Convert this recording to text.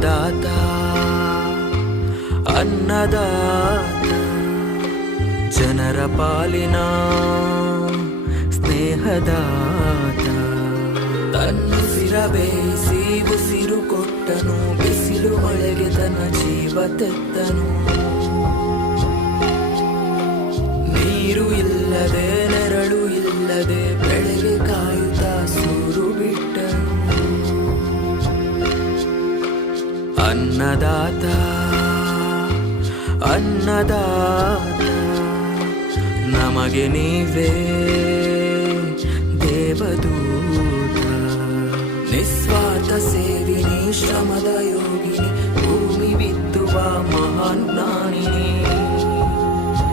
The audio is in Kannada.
ಅನ್ನದಾತ ಅನ್ನದಾತ ಜನರ ಪಾಲಿನ ಸ್ನೇಹದಾತ ತನ್ನುಸಿರ ಬೇಯಿಸಿ ಉಸಿರು ಕೊಟ್ಟನು ಬಿಸಿಲು ಮಳೆಗೆ ತನ್ನ ಜೀವ ತೆತ್ತನು ನೀರು ಇಲ್ಲದೆ ನೆರಳು ಇಲ್ಲದೆ ಬೆಳೆಗೆ ಕಾಯುತ್ತಾ ಸೂರು ಬಿಟ್ಟನು ಅನ್ನದಾತ ಅನ್ನದಾತ ನಮಗೆ ನೀವೇ ದೇವದೂತ ನಿಸ್ವಾರ್ಥ ಸೇವಿನಿ ಶ್ರಮದ ಯೋಗಿನಿ ಭೂಮಿ ಬಿತ್ತುವ ಮಹಾನ್ ಜ್ಞಾನಿನಿ